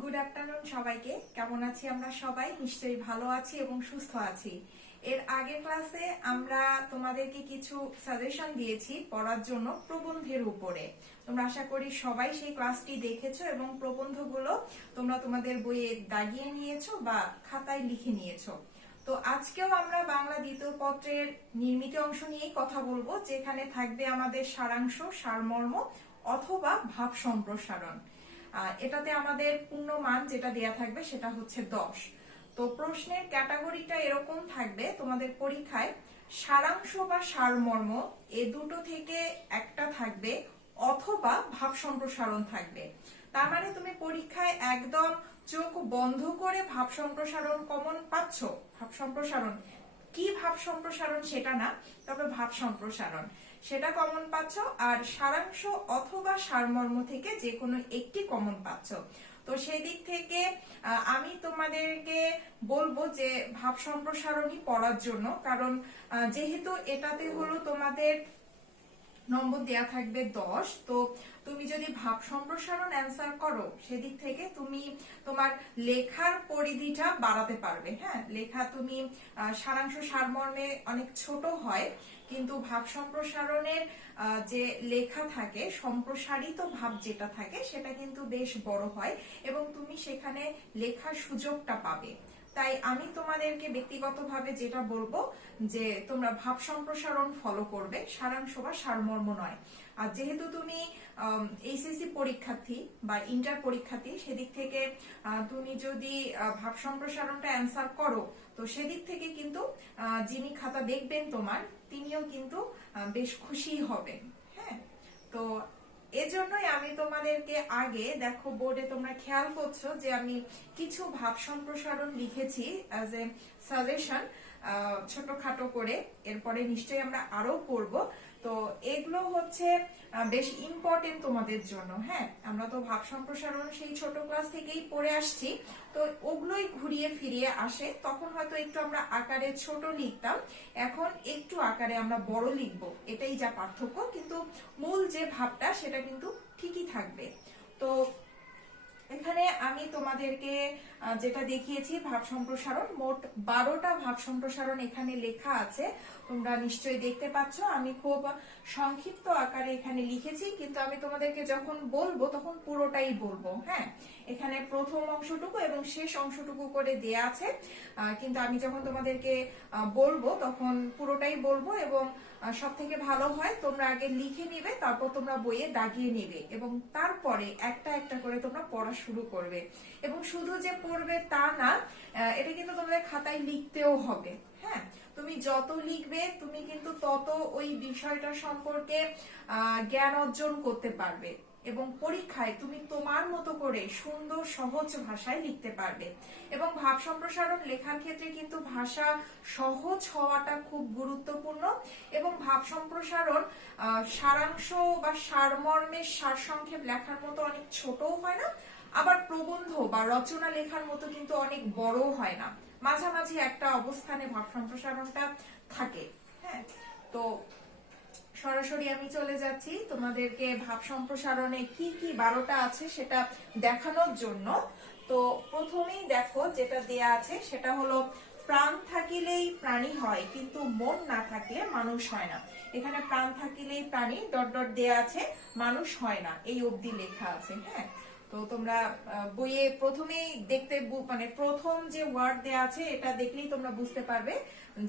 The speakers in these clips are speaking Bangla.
গুড আফটারনুন সবাইকে। কেমন আছি আমরা সবাই? নিশ্চয়ই ভালো আছি এবং সুস্থ আছি। এর আগের ক্লাসে আমরা তোমাদেরকে কিছু সাজেশন দিয়েছি পড়ার জন্য প্রবন্ধের উপরে। তোমরা আশা করি সবাই সেই ক্লাসটি দেখেছো এবং প্রবন্ধগুলো তোমরা তোমাদের বইয়ে দাগিয়ে নিয়েছো বা খাতায় লিখে নিয়েছো। তো আজকেও আমরা বাংলা দ্বিতীয় পত্রের নির্মিত অংশ নিয়েই কথা বলবো, যেখানে থাকবে আমাদের সারাংশ, সারমর্ম অথবা ভাব সম্প্রসারণ। এটাতে আমাদের পূর্ণমান যেটা দেয়া থাকবে সেটা হচ্ছে 10। তো প্রশ্নের ক্যাটাগরিটা এরকম থাকবে তোমাদের পরীক্ষায়, সারাংশ বা সারমর্ম এ দুটো থেকে একটা থাকবে অথবা ভাব সম্প্রসারণ থাকবে। তার মানে তুমি পরীক্ষায় একদম চোখ বন্ধ করে ভাব সম্প্রসারণ কমন পাচ্ছ। ভাব সম্প্রসারণ কি, ভাব সম্প্রসারণ সেটা না, তবে ভাব সম্প্রসারণ সেটা কমন পাচ্ছ, আর সারাংশ অথবা সারমর্ম থেকে যে কোনো একটি কমন পাচ্ছ। তো সেই দিক থেকে আমি তোমাদেরকে বলবো যে ভাব সম্প্রসারণই পড়ার জন্য, কারণ যেহেতু এটাতে হলো তোমাদের নম্বর দেয়া থাকবে 10। তো তুমি যদি ভাব সম্প্রসারণ অ্যান্সার করো সেদিক থেকে তুমি তোমার লেখার পরিধিটা বাড়াতে পারবে। হ্যাঁ, লেখা তুমি সারাংশ সারমর্মে অনেক ছোট হয়, কিন্তু ভাব সম্প্রসারণের যে লেখা থাকে, সম্প্রসারিত ভাব যেটা থাকে সেটা কিন্তু বেশ বড় হয় এবং তুমি সেখানে লেখার সুযোগটা পাবে। তাই আমি তোমাদেরকে ব্যক্তিগতভাবে যেটা বলবো যে তোমরা ভাব সম্প্রসারণ ফলো করবে, সারাংশ বা সারমর্ম নয়। আর যেহেতু তুমি এইচএসসি পরীক্ষার্থী বা ইন্টার পরীক্ষার্থী, সেদিক থেকে তুমি যদি ভাব সম্প্রসারণটা অ্যান্সার করো, তো সেদিক থেকে কিন্তু যিনি খাতা দেখবেন তোমার, তিনিও কিন্তু বেশ খুশি হবেন। হ্যাঁ, তো এজন্যই আমি তোমাদেরকে আগে দেখো, বোর্ডে তোমরা খেয়াল করছো যে আমি কিছু ভাব সম্প্রসারণ লিখেছি অ্যাজ এ সাজেশন, ছোটখাটো করে। এরপরে নিশ্চয়ই আমরা আরো পড়বো। তো এগুলো হচ্ছে বেশ ইম্পর্টেন্ট তোমাদের জন্য। হ্যাঁ, আমরা তো ভাব সম্প্রসারণ সেই ছোট ক্লাস থেকেই পড়ে আসছি, তো ওগুলোই ঘুরিয়ে ফিরিয়ে আসে। তখন হয়তো একটু আমরা আকারে ছোট লিখতাম, এখন একটু আকারে আমরা বড় লিখবো, এটাই যা পার্থক্য, কিন্তু মূল যে ভাবটা সেটা কিন্তু ঠিকই থাকবে। তো এখানে আমি তোমাদেরকে যেটা দেখিয়েছি ভাব সম্প্রসারণ, মোট 12টা ভাব সম্প্রসারণ এখানে লেখা আছে, তোমরা নিশ্চয়ই দেখতে পাচ্ছ। আমি খুব সংক্ষিপ্ত আকারে এখানে লিখেছি, কিন্তু আমি তোমাদেরকে যখন বলবো তখন পুরোটাই বলবো। হ্যাঁ, এখানে প্রথম অংশটুকু এবং শেষ অংশটুকু করে দেয়া আছে, কিন্তু আমি যখন তোমাদেরকে বলবো তখন পুরোটাই বলবো। এবং সব থেকে ভালো হয় তোমরা আগে লিখে নিবে, তারপর তোমরা বইয়ে দাগিয়ে নেবে এবং তারপরে একটা একটা করে তোমরা পড়া শুরু করবে। এবং শুধু যে পড়বে তা না, এটা কিন্তু তোমাদের খাতায় লিখতেও হবে। হ্যাঁ, তুমি যত লিখবে তুমি কিন্তু তত ওই বিষয়টা সম্পর্কে জ্ঞান অর্জন করতে পারবে এবং পরীক্ষায় তুমি তোমার মতো করে সুন্দর সহজ ভাষায় লিখতে পারবে। এবং ভাব সম্প্রসারণ লেখার ক্ষেত্রে কিন্তু ভাষা সহজ হওয়াটা খুব গুরুত্বপূর্ণ। এবং ভাব সম্প্রসারণ সারাংশ বা সারমর্মের সারসংক্ষেপ লেখার মতো অনেক ছোটও হয় না, আবার প্রবন্ধ বা রচনা লেখার মতো কিন্তু অনেক বড়ও হয় না, মাঝামাঝি একটা অবস্থানে ভাব সম্প্রসারণটা থাকে। হ্যাঁ, তো সরাসরি আমি চলে যাচ্ছি তোমাদেরকে ভাব সম্প্রসারণে কি কি 12টা আছে সেটা দেখানোর জন্য। তো প্রথমেই দেখো যেটা দেয়া আছে সেটা হলো, প্রাণ থাকিলেই প্রাণী হয় কিন্তু মন না থাকলে মানুষ হয় না। এখানে প্রাণ থাকিলেই প্রাণী ডট ডট দেয়া আছে, মানুষ হয় না এই অবধি লেখা আছে। হ্যাঁ, তো তোমরা বইয়ে প্রথমেই দেখতে, মানে প্রথম যে ওয়ার্ড দেয়া আছে এটা দেখলেই তোমরা বুঝতে পারবে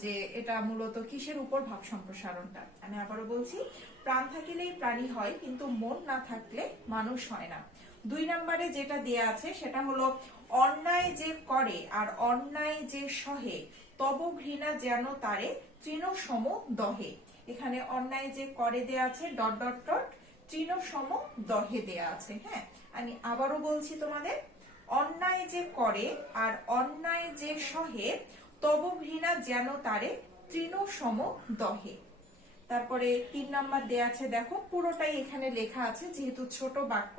যে এটা মূলত কিসের উপর ভাব সম্প্রসারণটা। আমি আবারও বলছি, প্রাণ থাকিলেই প্রাণী হয় কিন্তু মন না থাকলে মানুষ হয় না। 2 নম্বরে যেটা দেয়া আছে সেটা হলো, অন্যায় যে করে আর অন্যায় যে সহে তব ঘৃণা যেন তারে তৃণ সম দহে। এখানে অন্যায় যে করে দেয়া আছে ডট ডট ডট, তৃণ সম দহে দেয়া আছে। হ্যাঁ, আমি আবারও বলছি তোমাদের, অন্যায় যে করে আর অন্যায় যে সহে তব ঘৃণা যেন তারে তৃণ সম দহে। তারপরে 3 নাম্বার দেয়া আছে, দেখো পুরোটাই এখানে লেখা আছে যেহেতু ছোট বাক্য,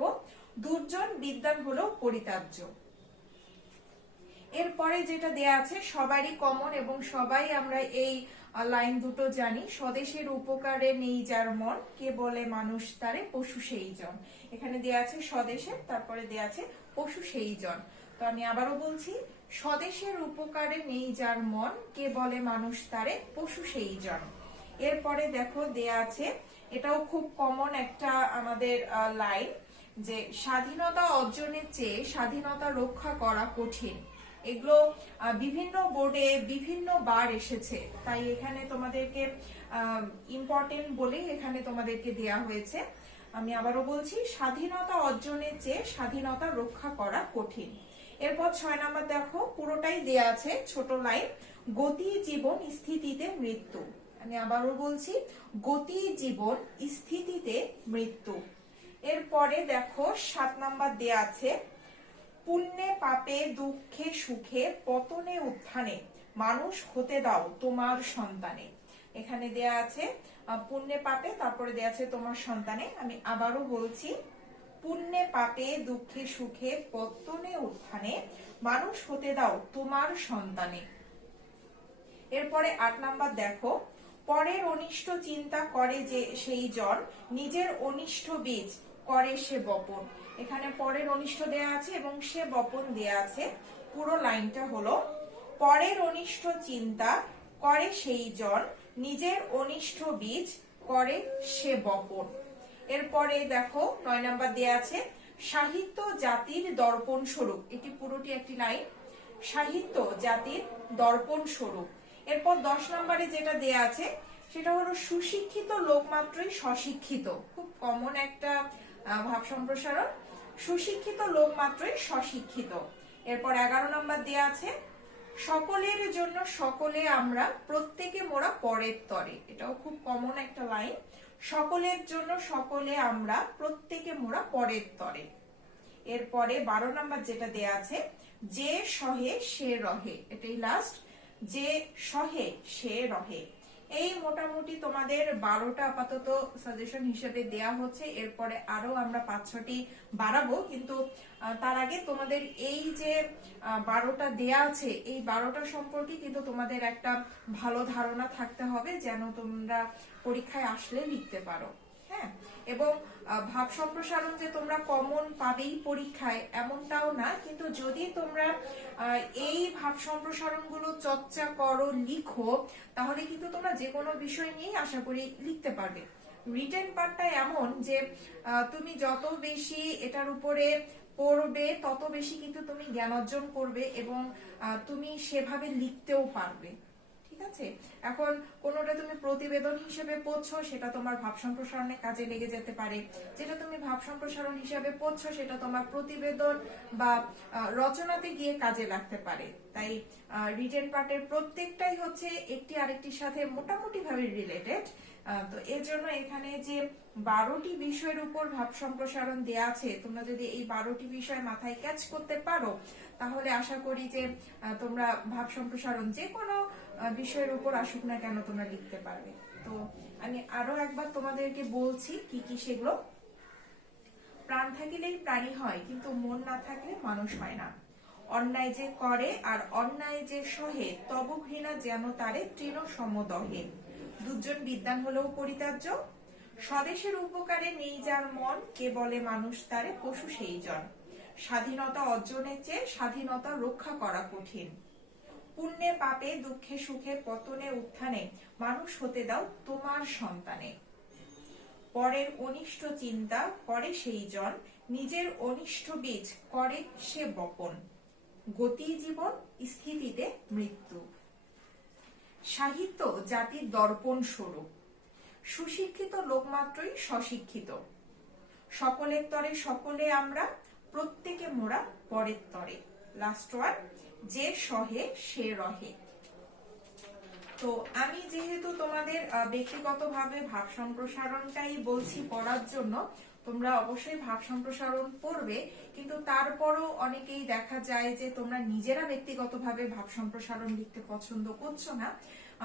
দুর্জন বিদ্বান হলো পরিত্যাজ্য। এরপরে যেটা দেয়া আছে সবারই কমন এবং সবাই আমরা এই লাইন দুটো জানি, স্বদেশের উপকারে নেই যার মন, কে বলে মানুষ তারে পশু সেই জন। এখানে দেয়া আছে স্বদেশের, তারপরে দেয়া আছে পশু সেই জন। তো আমি আবারও বলছি, স্বদেশের উপকারে নেই যার মন, কে বলে মানুষ তারে পশু সেই জন। এরপরে দেখো দেয়া আছে, এটাও খুব কমন একটা আমাদের লাইন, যে স্বাধীনতা অর্জনের চেয়ে স্বাধীনতা রক্ষা করা কঠিন। এগুলো বিভিন্ন বোর্ডে বিভিন্ন বার এসেছে, তাই এখানে তোমাদেরকে ইম্পর্টেন্ট বলে এখানে তোমাদেরকে দেয়া হয়েছে। আমি আবারও বলছি, স্বাধীনতা অর্জনের চেয়ে স্বাধীনতা রক্ষা করা কঠিন। এরপর 6 নাম্বার দেখো, পুরোটাই দেয়া আছে ছোট লাইন, গতি জীবন স্থিতিতে মৃত্যু। আমি আবারও বলছি, গতি জীবন স্থিতিতে মৃত্যু। এরপরে দেখো 7 নাম্বার দেয়া আছে, পুণ্যে পাপে দুঃখে সুখে পতনে উত্থানে মানুষ হতে দাও তোমার সন্তানে। এখানে দেয়া আছে পুণ্যে পাপে, তারপরে দেয়া আছে তোমার সন্তানে। আমি আবারও বলছি, পুণ্যে পাপে দুঃখে সুখে পতনে উত্থানে মানুষ হতে দাও তোমার সন্তানে। এরপরে 8 নাম্বার দেখো, পরের অনিষ্ট চিন্তা করে যে সেই জন, নিজের অনিষ্ট বীজ করে সে বপন। এখানে পরের অনিষ্ট দেয়া আছে এবং সে বপন দেয়া আছে। পুরো লাইনটা হলো, পরের অনিষ্ট চিন্তা করে সেই জন, নিজের অনিষ্ট বীজ করে সে বপন। এরপরে দেখো 9 নাম্বার দেয়া আছে, সাহিত্য জাতির দর্পণ স্বরূপ। এটি পুরোটি একটি লাইন, সাহিত্য জাতির দর্পণ স্বরূপ। এরপর 10 নম্বরে যেটা দেয়া আছে সেটা হলো, সুশিক্ষিত লোক মাত্রই স্বশিক্ষিত। খুব কমন একটা ভাব সম্প্রসারণ, সুশিক্ষিত লোক মাত্রই স্বশিক্ষিত। এরপর 11 নম্বর দেয়া আছে, সকলের জন্য সকলে আমরা, প্রত্যেকে মোরা পরের তরে। এটাও খুব কমন একটা লাইন, সকলের জন্য সকলে আমরা, প্রত্যেকে মোরা পরের তরে। এরপরে 12 নম্বর যেটা দেয়া আছে, যে সহে সে রহে। এটাই লাস্ট, যে সহে সে রহে। এই মোটামুটি তোমাদের 12টা আপাতত সাজেশন হিসেবে দেয়া হচ্ছে। এরপরে আরো আমরা 5-6টি বাড়াবো, কিন্তু তার আগে তোমাদের এই যে 12টা দেয়া আছে, এই 12টা সম্পর্কে কিন্তু তোমাদের একটা ভালো ধারণা থাকতে হবে, যেন তোমরা পরীক্ষায় আসলে লিখতে পারো। হ্যাঁ, এবং ভাব সম্প্রসারণ যে তোমরা কমন পাবেই পরীক্ষায় এমনটাও না, কিন্তু যদি তোমরা এই ভাব সম্প্রসারণ গুলো চর্চা করো, লিখো, তাহলে কিন্তু তোমরা যে কোনো বিষয় নিয়েই আশা করি লিখতে পারবে। রিটেন পার্টটা এমন যে তুমি যত বেশি এটার উপরে পড়বে, তত বেশি কিন্তু তুমি জ্ঞান অর্জন করবে এবং তুমি সেভাবে লিখতেও পারবে। ঠিক আছে, এখন কোনোটা তুমি প্রতিবেদন হিসেবে পড়ছো, সেটা তোমার ভাব সম্প্রসারণে কাজে লেগে যেতে পারে। যেটা তুমি ভাব সম্প্রসারণ হিসেবে পড়ছো, সেটা তোমার প্রতিবেদন বা রচনাতে গিয়ে কাজে লাগতে পারে। তাই রিটেন পার্টের প্রত্যেকটাই হচ্ছে একটি আরেকটির সাথে মোটামুটি ভাবে রিলেটেড। তো এর জন্য এখানে যে 12টি বিষয়ের উপর ভাব সম্প্রসারণ দেয়া আছে, তোমরা যদি এই 12টি বিষয় মাথায় ক্যাচ করতে পারো, তাহলে আশা করি যে তোমরা ভাব সম্প্রসারণ যে কোনো বিষয়ের উপর আসুক না কেন তোমরা লিখতে পারবে। তো আমি আরো একবার তোমাদেরকে বলছি কি কি সেগুলো। প্রাণ থাকিলেই প্রাণী হয়, কিন্তু মন না থাকলে মানুষ হয় না। অন্যায় যে করে আর অন্যায় যে সহে, তব ঘৃণা যেন তারে তৃণ সমদহে। দুজন বিদ্বান হলেও পরিত্যাজ্য। স্বদেশের উপকারে নেই যার মন, কে বলে মানুষ তারে পশু সেই জন। স্বাধীনতা অর্জনের চেয়ে স্বাধীনতা রক্ষা করা কঠিন। পুণ্যে পাপে দুঃখে সুখে পতনে উত্থানে মানুষ হতে দাও তোমার সন্তানে। পরের অনিষ্ট চিন্তা করে সেই জন, নিজের অনিষ্ট বীজ করে সে বপন। গতি জীবন স্থিতিতে মৃত্যু। সাহিত্য জাতির দর্পণ স্বরূপ। সুশিক্ষিত লোক মাত্রই স্বশিক্ষিত। সকলের তরে সকলে আমরা, প্রত্যেকে মোরা পরের তরে। লাস্ট ওয়ান, যে সহে সে রহে। তো আমি যেহেতু তোমাদের ব্যক্তিগতভাবে ভাব সম্প্রসারণটাই বলছি পড়ার জন্য, তোমরা অবশ্যই ভাব সম্প্রসারণ পড়বে, কিন্তু তারপরও অনেকেই দেখা যায় যে তোমরা নিজেরা ব্যক্তিগতভাবে ভাব সম্প্রসারণ লিখতে পছন্দ করছো না।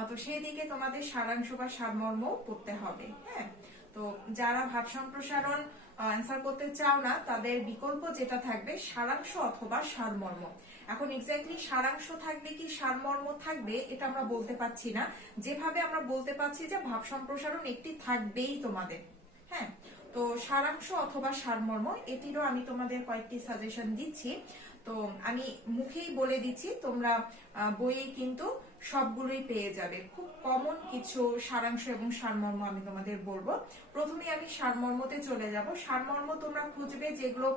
তো সেই দিকে তোমাদের সারাংশ বা সারমর্ম পড়তে হবে। হ্যাঁ, তো যারা ভাব সম্প্রসারণ অ্যান্সার করতে চাও না, তাদের বিকল্প যেটা থাকবে সারাংশ অথবা সারমর্ম। এখন এক্স্যাক্টলি সারাংশ থাকবে কি সারমর্ম থাকবে এটা আমরা বলতে পারছি না, যেভাবে আমরা বলতে পারছি যে ভাব সম্প্রসারণ একটি থাকবেই তোমাদের। হ্যাঁ, তো সারাংশ অথবা সারমর্ম এটিরও আমি তোমাদের কয়েকটি সাজেশন দিচ্ছি। তো আমি মুখেই বলে দিচ্ছি, তোমরা বইয়ে কিন্তু সবগুলোই পেয়ে যাবে। খুব কমন কিছু সারাংশ এবং সারমর্ম আমি তোমাদের বলবো। প্রথমে আমি সারমর্মতে চলে যাব। সারমর্ম তোমরা খুঁজবে যেগুলো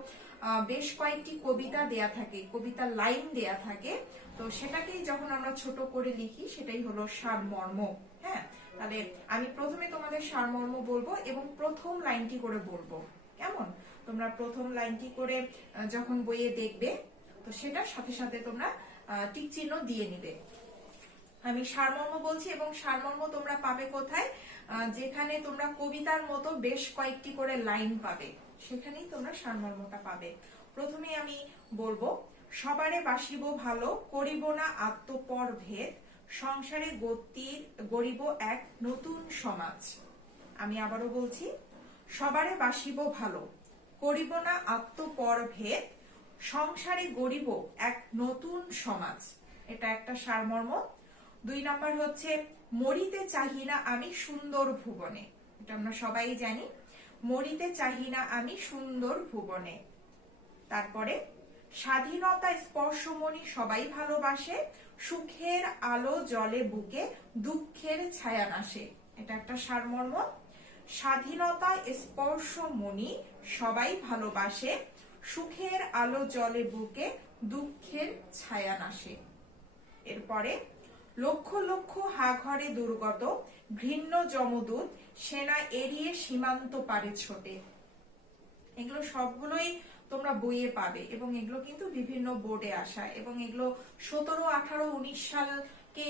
বেশ কয়েকটি কবিতা দেয়া থাকে, কবিতার লাইন দেয়া থাকে, তো সেটাকেই যখন আমরা ছোট করে লিখি সেটাই হলো সারমর্ম। হ্যাঁ, তাহলে আমি প্রথমে তোমাদের সারমর্ম বলবো এবং প্রথম লাইনটি করে বলবো। কেমন? তোমরা প্রথম লাইনটি করে যখন বইয়ে দেখবে, তো সেটার সাথে সাথে তোমরা টিক চিহ্ন দিয়ে নিবে। আমি সারমর্ম বলছি এবং সারমর্ম তোমরা পাবে কোথায়? যেখানে তোমরা কবিতার মতো বেশ কয়েকটি করে লাইন পাবে, সেখানেই তোমরা সারমর্মটা পাবে। প্রথমে আমি বলবো, সবারে বাসিব ভালো, করিব না আত্মপর ভেদ, সংসারে গড়িব এক নতুন সমাজ। আমি আবারও বলছি, সবারে বাসিব ভালো, করিব না আত্মপর ভেদ, সংসারে গড়িব এক নতুন সমাজ। এটা একটা সারমর্ম। 2 নাম্বার হচ্ছে, মরিতে চাহি না আমি সুন্দর ভুবনে। এটা আমরা সবাই জানি, মরিতে চাহি না আমি সুন্দর ভুবনে। তারপরে, স্বাধীনতা স্পর্শমণি সবাই ভালোবাসে, সুখের আলো জলে বুকে, দুঃখের ছায়া নাশে। এটা একটা সারমর্ম। স্বাধীনতা স্পর্শমণি সবাই ভালোবাসে, সুখের আলো জলে বুকে, দুঃখের ছায়া নাশে। এরপরে, লক্ষ লক্ষ হা ঘরে দুর্গত, ঘৃণ্য যমদূত সেনা এড়িয়ে সীমান্ত পারে ছোটে। এগুলো সবগুলোই তোমরা বইয়ে পাবে এবং এগুলো কিন্তু বিভিন্ন বোর্ডে আসা, এবং এগুলো 17, 18, 19 সালকে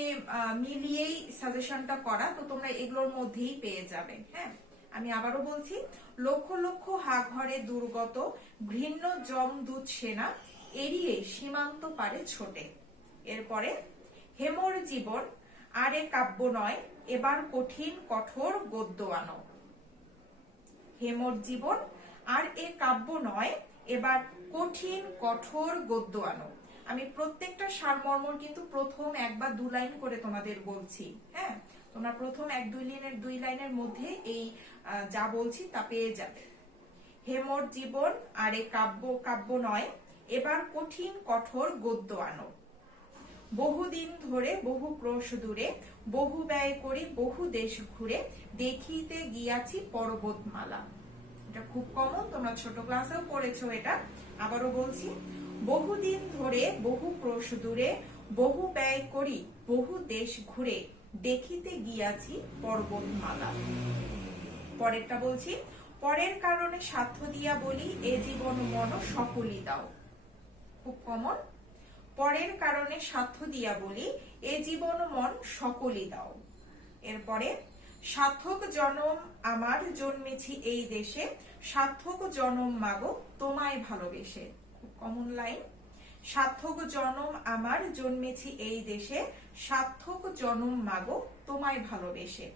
মিলিয়েই সাজেশনটা করা, তো তোমরা এগুলোর মধ্যেই পেয়ে যাবে। হ্যাঁ, আমি আবারও বলছি, লক্ষ লক্ষ হা ঘরে দুর্গত, ঘৃণ্য যমদূত সেনা এড়িয়ে সীমান্ত পারে ছোটে। এরপরে, হেমর জীবন আরে কাব্য নয়, এবার কঠিন কঠোর গদ্য আনো। হেমর জীবন আর এ কাব্য নয়, এবার কঠিন কঠোর গদ্য আনো। আমি প্রত্যেকটা সারমর্মর কিন্তু প্রথম 1 বা 2 লাইন করে তোমাদের বলছি। হ্যাঁ, তোমরা প্রথম 1-2 লাইনের মধ্যে এই যা বলছি তা পেয়ে যাবে। হেমর জীবন আর এ কাব্য নয়, এবার কঠিন কঠোর গদ্য আনো। বহুদিন ধরে বহু ক্রোশ দূরে, বহু ব্যয় করি বহু দেশ ঘুরে, দেখিতে গিয়াছি পর্বতমালা। এটা খুব কমন, তোমরা ছোট ক্লাসেও পড়েছো এটা। আবারও বলছি, বহুদিন ধরে বহু ক্রোশ দূরে, বহু ব্যয় করি বহু দেশ ঘুরে, দেখিতে গিয়াছি পর্বতমালা। পরেরটা বলছি, পরের কারণে স্বার্থ দিয়া বলি, এ জীবন মন সকলই দাও। খুব কমন, পরের কারণে স্বার্থ দিয়া বলি, এ জীবন মন সকলই দাও। এরপরে, সার্থক জনম আমার জন্মেছি এই দেশে, সার্থক জনম মাগো তোমায় ভালোবেসে। খুব কমন লাইন, সার্থক জনম আমার জন্মেছি এই দেশে, সার্থক জনম মাগো তোমায় ভালোবেসে।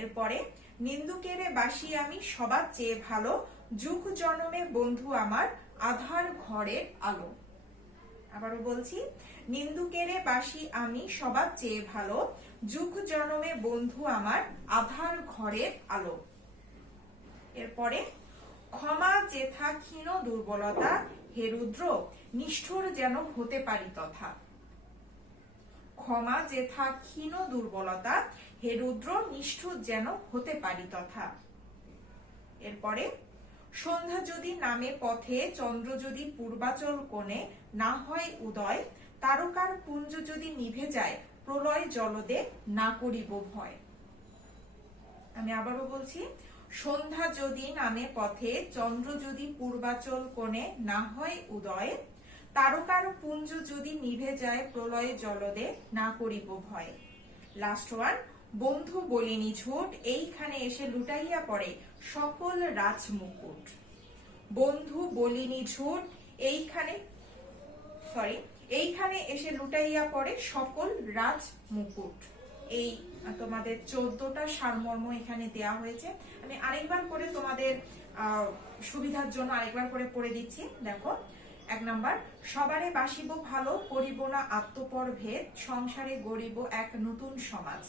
এরপরে, নিন্দুকেরে বাসি আমি সবার চেয়ে ভালো, যুগ জনমে বন্ধু আমার আধার ঘরের আলো। আবারও বলছি, নিন্দুকেরে বাসি আমি সবার চেয়ে ভালো, যুগ জনমে বন্ধু আমার আধার ঘরের আলো। এরপরে, ক্ষমা যেথা ক্ষীণ দুর্বলতা, হে রুদ্র নিষ্ঠুর যেন হতে পারি তথা। ক্ষমা যেথা ক্ষীণ দুর্বলতা, হে রুদ্র নিষ্ঠুর যেন হতে পারি তথা। এরপরে, সন্ধ্যা যদি নামে পথে, চন্দ্র যদি পূর্বাচল কোণে, না হয় উদয়, তারকার পুঞ্জ যদি নিভে যায়, প্রলয় জলদে না করিব ভয়। আমি আবারও বলছি, সন্ধ্যা যদি নামে পথে, চন্দ্র যদি পূর্বাচল কোণে, না হয় উদয়, তারকার পুঞ্জ যদি নিভে যায়, প্রলয় জলদে না করিব ভয়। লাস্ট ওয়ান, বন্ধু বলিনি ঝুট, এইখানে এসে লুটাইয়া পড়ে সকল রাজ মুকুট। বন্ধু বলিনি ঝুট, এইখানে এসে লুটাইয়া পড়ে সকল রাজ মুকুট। এই তোমাদের 14টা সারমর্ম এখানে দেয়া হয়েছে। আমি আরেকবার করে তোমাদের সুবিধার জন্য আরেকবার করে পড়ে দিচ্ছি। দেখো, 1 নাম্বার, সবারে বাসিব ভালো, করিব না আত্মপর ভেদ, সংসারে গড়িব এক নতুন সমাজ।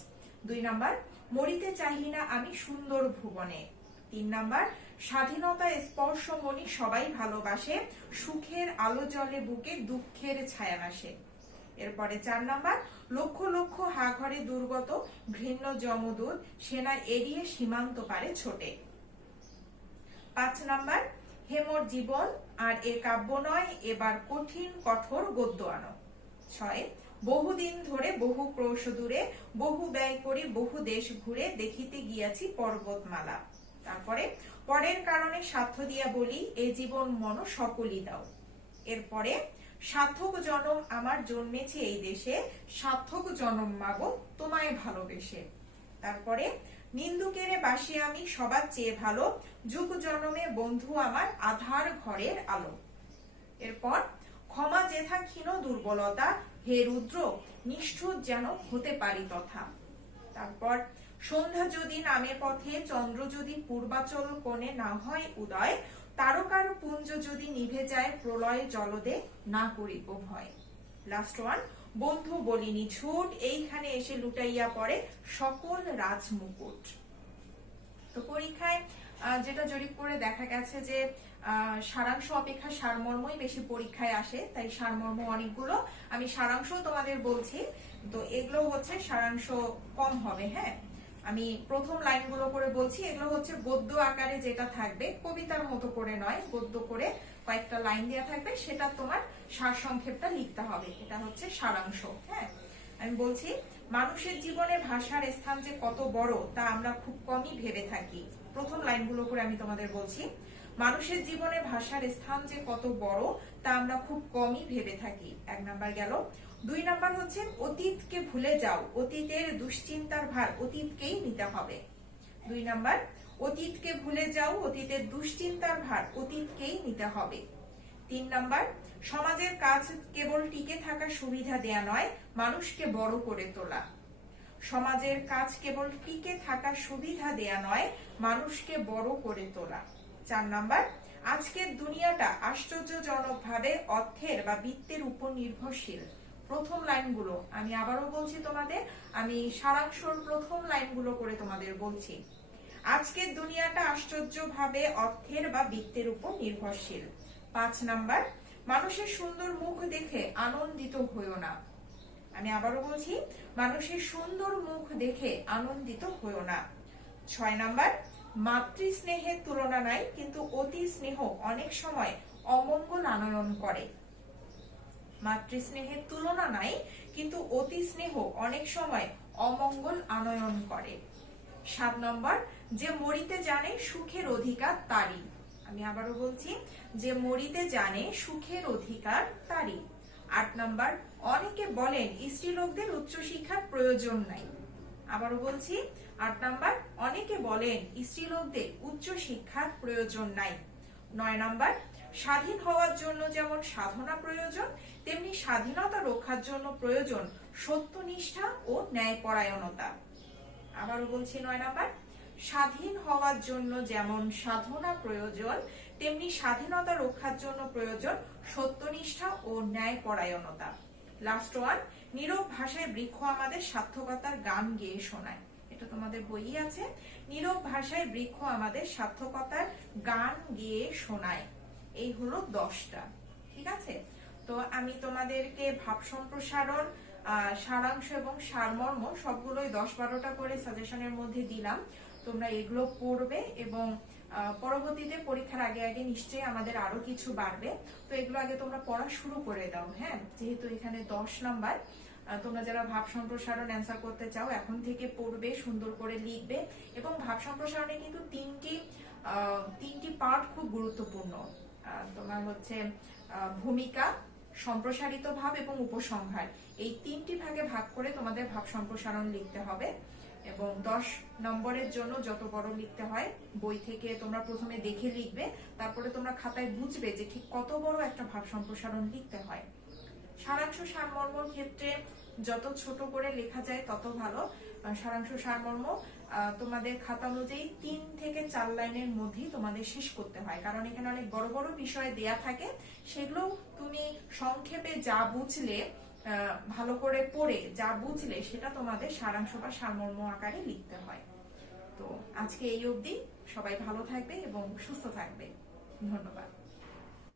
2 নাম্বার, মরিতে চাহি না আমি সুন্দর ভুবনে। 3 নাম্বার, স্বাধীনতা স্পর্শ মনি সবাই ভালোবাসে, সুখের আলো জলে বুকে দুঃখের ছায়া নাসে। এরপরে 4 নাম্বার, লক্ষ লক্ষ হা ঘরে দুর্গত, ঘৃণ্য যমদূত সেনা এড়িয়ে সীমান্ত পারে ছোটে। 5 নাম্বার, হেমর জীবন আর এ কাব্য নয়, এবার কঠিন কঠোর গদ্য আনো। 6, বহুদিন ধরে বহু ক্রোশ দূরে, বহু ব্যয় করি বহু দেশ ঘুরে, দেখিতে গিয়াছি পর্বতমালা। তারপরে, পরের কারণে স্বার্থ দিয়া বলি, এ জীবন মন সকলই দাও। এরপরে, সার্থক জনম আমার জন্মেছে এই দেশে, সার্থক জনম মাগো তোমায় ভালোবেসে। তারপরে, নিন্দুকেরে বাসি আমি সবার চেয়ে ভালো, যুগ জনমে বন্ধু আমার আধার ঘরের আলো। এরপর, ক্ষমা যেথা ক্ষীণ দুর্বলতা, হে রুদ্র নিষ্ঠুর যেন হতে পারি তথা। তারপর, সন্ধ্যা যদি নামে পথে, চন্দ্র যদি পূর্বাচল কোণে না হয় উদয়, তারকার পুঞ্জ যদি নিভে যায় প্রলয় জলদে, না করিব ভয়। লাস্ট ওয়ান, বন্ধু বলিনি ঝুট, এইখানে এসে লুটাইয়া পড়ে সকল রাজমুকুট। তো পরীক্ষায় যেটা জরিপ করে দেখা গেছে যে সারাংশ অপেক্ষা সারমর্মই বেশি পরীক্ষায় আসে, তাই সারমর্ম অনেকগুলো, আমি সারাংশ তোমাদের বলছি। তো এগুলো হচ্ছে সারাংশ কম হবে। হ্যাঁ, আমি প্রথম লাইনগুলো করে বলছি, এগুলো হচ্ছে গদ্য আকারে যেটা থাকবে, কবিতার মতো করে নয়, গদ্য করে কয়েকটা লাইন দেওয়া থাকবে, সেটা তোমার সার সংক্ষেপটা লিখতে হবে, এটা হচ্ছে সারাংশ। হ্যাঁ, আমি বলছি, মানুষের জীবনে ভাষার স্থান যে কত বড় তা আমরা খুব কমই ভেবে থাকি। প্রথম লাইনগুলো করে আমি তোমাদের বলছি, মানুষের জীবনে ভাষার স্থান যে কত বড় তা আমরা খুব কমই ভেবে থাকি। 1 নাম্বার গেল। 2 নাম্বার হচ্ছে, অতীতকে ভুলে যাও, অতীতের দুশ্চিন্তার ভার অতীতকেই নিতে হবে। 2 নাম্বার, অতীতকে ভুলে যাও, অতীতের দুশ্চিন্তার ভার অতীতকেই নিতে হবে। 3 নাম্বার, সমাজের কাজ কেবল টিকে থাকা সুবিধা দেয়া নয়, মানুষকে বড় করে তোলা। সমাজের কাজ কেবল টিকে থাকা সুবিধা দেয়া নয়, মানুষকে বড় করে তোলা। 4 নাম্বার, আজকের দুনিয়াটা আশ্চর্যজনক ভাবে অর্থের বা বিত্তের উপর নির্ভরশীল। প্রথম লাইনগুলো আমি আবারও বলছি তোমাদের, আমি সারাংশর প্রথম লাইনগুলো করে তোমাদের বলছি। আজকের দুনিয়াটা আশ্চর্যভাবে অর্থের বা বিত্তের উপর নির্ভরশীল। 5 নাম্বার, মানুষের সুন্দর মুখ দেখে আনন্দিত হইও না। আমি আবারও বলছি, মানুষের সুন্দর মুখ দেখে আনন্দিত হইও না। 6 নাম্বার, মাতৃ স্নেহের তুলনা নাই, কিন্তু অতি স্নেহ অনেক সময় অমঙ্গল আনয়ন করে। মাতৃ স্নেহের তুলনা নাই, কিন্তু অতি স্নেহ অনেক সময় অমঙ্গল আনয়ন করে। 7 নম্বর, যে মরিতে জানে সুখের অধিকার তারই। আমি আবারও বলছি, যে মরিতে জানে সুখের অধিকার তারই। 8 নম্বর, অনেকে বলেন স্ত্রীলোকদের উচ্চশিক্ষার প্রয়োজন নাই। আবারও বলছি, 8 নম্বর, অনেকে বলেন স্ত্রীলোকদের উচ্চশিক্ষার প্রয়োজন নাই। 9 নম্বর, স্বাধীন হওয়ার জন্য যেমন সাধনা প্রয়োজন, তেমনি স্বাধীনতা রক্ষার জন্য প্রয়োজন সত্যনিষ্ঠা ও ন্যায়পরায়ণতা। আবারও বলছি, 9 নাম্বার, স্বাধীন হওয়ার জন্য যেমন সাধনা প্রয়োজন, তেমনি স্বাধীনতা রক্ষার জন্য প্রয়োজন সত্যনিষ্ঠা ও ন্যায়পরায়ণতা। লাস্ট ওয়ান, নীরব ভাষায় বৃক্ষ আমাদের সার্থকতার গান গেয়ে শোনায়। এটা তোমাদের বইই আছে, নীরব ভাষায় বৃক্ষ আমাদের সার্থকতার গান গেয়ে শোনায়। এই হলো 10টা। ঠিক আছে, তো আমি তোমাদেরকে ভাব সম্প্রসারণ, সারাংশ এবং সারমর্ম সবগুলোই 10-12টা করে সাজেশনের মধ্যে দিলাম। তোমরা এগুলো পড়বে এবং পরবর্তীতে পরীক্ষার আগে আগে নিশ্চয়ই আমাদের আরো কিছু বাড়বে, তো এগুলো আগে তোমরা পড়া শুরু করে দাও। হ্যাঁ, যেহেতু এখানে 10 নাম্বার, তোমরা যারা ভাব সম্প্রসারণ অ্যান্সার করতে চাও এখন থেকে পড়বে, সুন্দর করে লিখবে। এবং ভাব সম্প্রসারণে কিন্তু তিনটি পার্ট খুব গুরুত্বপূর্ণ। তোমার হচ্ছে ভূমিকা, সম্প্রসারিত ভাব এবং উপসংহার, এই 3টি ভাগে ভাগ করে তোমাদের ভাব সম্প্রসারণ লিখতে হবে। এবং 10 নম্বরের জন্য যত বড় লিখতে হয় বই থেকে তোমরা প্রথমে দেখে লিখবে, তারপরে তোমরা খাতায় বুঝবে যে ঠিক কত বড় একটা ভাব সম্প্রসারণ লিখতে হয়। সারাংশ সারমর্মর ক্ষেত্রে যত ছোট করে লেখা যায় তত ভালো। সারাংশ সারমর্ম তোমাদের খাতা অনুযায়ী 3 থেকে 4 লাইনের মধ্যেই তোমাদের শেষ করতে হয়, কারণ এখানে অনেক বড় বড় বিষয় দেয়া থাকে, সেগুলো তুমি সংক্ষেপে যা বুঝলে, ভালো করে পড়ে যা বুঝলে সেটা তোমাদের সারাংশ বা সারমর্ম আকারে লিখতে হয়। তো আজকে এই অবধি, সবাই ভালো থাকবে এবং সুস্থ থাকবে। ধন্যবাদ।